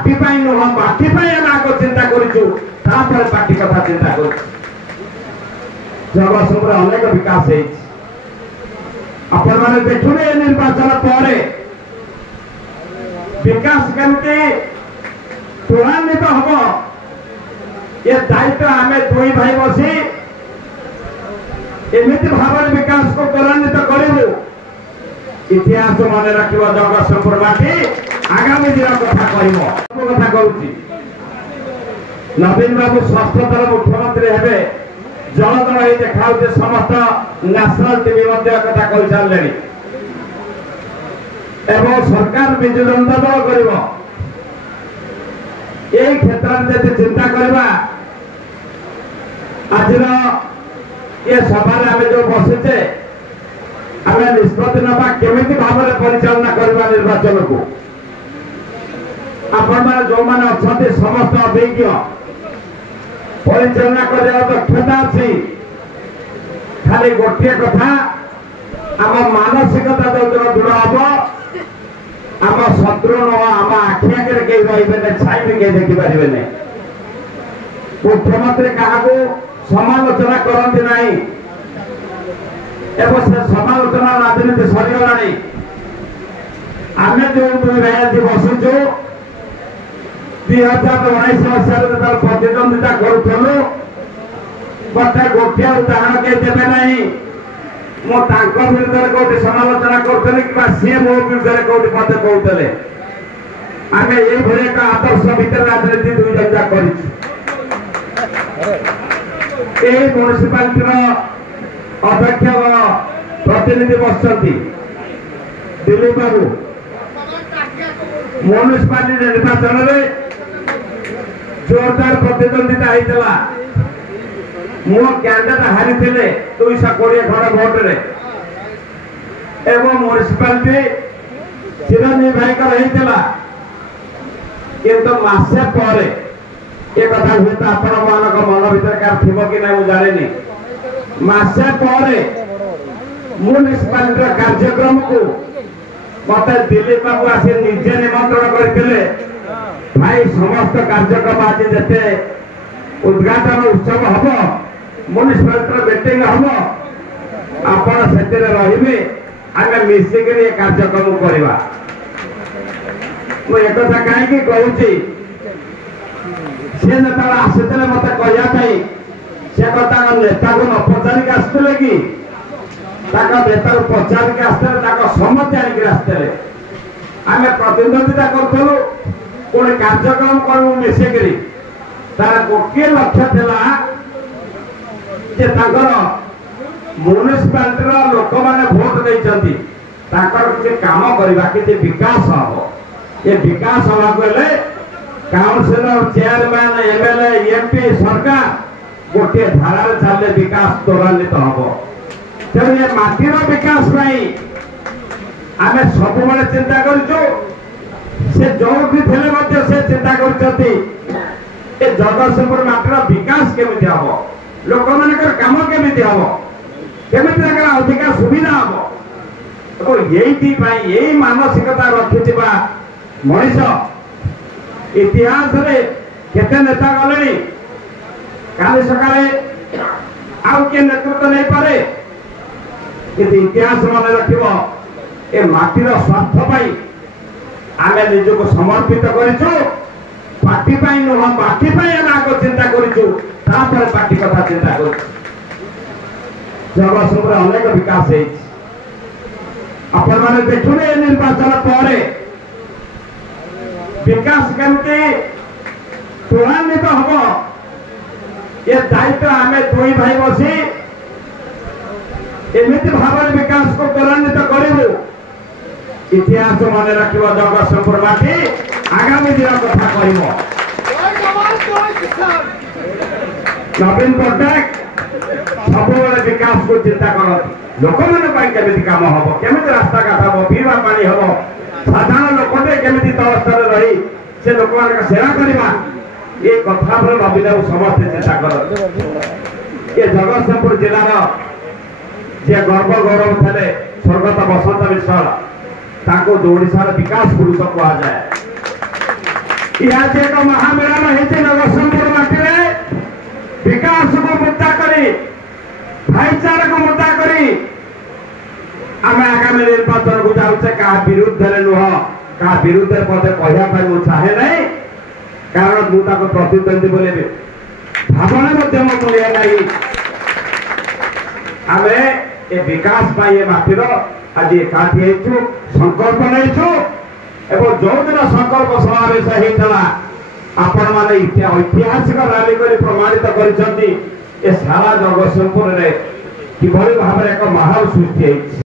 party नुह party आग चिंता करूँ पार्टी कथा चिंता कर जगतसिंहपुर अनेक विकास आपण मैंने देखुने निर्वाचन पर विकास केमती त्वरान्वित हम ये दायित्व आम दुई भाई बसी एमती भाव विकास को त्वरान्वित करूँ इतिहास मन रख जगतसिंहपुर माटी आगामी दिन कथा कथा करुच्ची नवीन बाबू षष्ठ थर मुख्यमंत्री हे जल जल ही देखा समस्त नेशनल टीवी कथा कही सारे एवं सरकार विजु जनता दल कर क्षेत्र में चिंता करवा आज ये सभा आम जो बसीचे आम निष्पत्ति ना केमी भाव में परिचालना करवा निर्वाचन को आपण मैंने जो मैंने अच्छा समस्त अभिज्ञ परिचालना करने दक्षता अच्छी खाली गोटे कथा आम मानसिकता जो दृढ़ हम आम शत्रु न आम आखि आगे कई रही छाई भी कहीं देखिपारे मुख्यमंत्री क्या समालोचना करती ना एवं से समालोचना राजनीति सरीगला आम जो दुई भाई बसुचु 2019 मसीह प्रतिद्वंदिता करूँ मत गोटे उदाहरण के देवे ना विरुद्ध कौटी समालोचना करुँ कि सी मो विरुद्ध कौटी मत कहते आम ये एक आदर्श भितर राजनीति दुई जन कर म्युनिसिपालिटी अध्यक्ष प्रतिनिधि बसती दिलीप बाबू म्युनिसिपालिटी निर्वाचन में जोरदार प्रतिद्वंदिता होता मो कैंडिडेट हारी 220 खंड भोट रे एवं म्युनिसिपालिटी चिरंजीवी भाई होता किंतु मासे पर ये कथा हुए तो आपण मान मन भर क्या थी कि ना मुझे जानी मासे पर म्युनिसिपालिटी कार्यक्रम को मत दिलीप बाबू आसी निजे निमंत्रण करते भाई समस्त कार्यक्रम आज जिते उद्घाटन उत्सव हम म्युनिसिपालिटी मीटिंग हम आपण से रे आम मिसिक कार्यक्रम करवा मुझे कहीं कहूँ सी जो आसते मत कहवाई से नेता को न पचारिक आसते कि नेता को पचारिक आसते सम्मति आणिक आसते आम प्रतिद्वंदिता करूँ पुणी कार्यक्रम करूँ मिसिक तार गोटे लक्ष्य था म्युनिसिपालिटी लोक मैंने भोट देती किसी काम करवा कि विकास हम ये विकास हवा काउंसिलर चेयरमैन एमएलए एमपी सरकार गोटे धारा चलने विकास त्वरान्वित हम तेणु ये माटीर विकास आम सब चिंता करूँ से जो भी थे से चिंता कर जगतसिंहपुर माटीर विकास केमी हम लोक मान कम केमी हम केमी अधिका सुविधा हम यही मानसिकता रखि मनीष इतिहास रे केते नेता गले काली सकाळे आउ के नेतृत्व नहीं पारे कि इतिहास मन रखिबो ए माटीर स्वार्थ पाई आमे निजको समर्पित करिछु पार्टी पाई नुह पार्टी पाई आग चिंता करिछु पार्टी कथा चिंता करू जगतसिंहपुर अनेक विकास आपण मैंने देखुने निर्वाचन पर विकास केमती त्वरान्वित हम ये दायित्व आम दुई भाई बसी एमती भाव विकास को त्वरान्वित करूँ इतिहास मन रख जगतसिंहपुर माटी आगामी दिन कथा कह नवीन पट्टनायक सब विकास को चिंता करती लोक मैंने काम हम केमी रास्ता घाट हम पीवा पानी हम साधारण लोकटे केमी तल स्तर रही से लोक मान सेवा करवा ये कथा पर नवीन समस्त चिंता कर ये जगतसिंहपुर जिलार जे गर्व गौरव थे स्वर्गत बसंत मिश्र ओडार विकास पुरुष कहुए इहाते एक महामेलन होती जगतसिंहपुर माटी विकास को मुद्दा करी भाईचारा को मुद्दा करी आम आगामी निर्वाचन को जाऊे क्या विरुद्ध नुह क्या विरुद्ध मत कहवाई मुझे चाहे ना कारण मुझे प्रतिद्वंदी बोले भावना नहीं आम ए विकास माटीर आज एकाठी संकल्प नहीं जो दिन संकल्प समावेश होता आपण मैंने ऐतिहासिक रैली कर प्रमाणित कर सारा जगतसिंहपुर कि भाव एक माहौल सृष्टि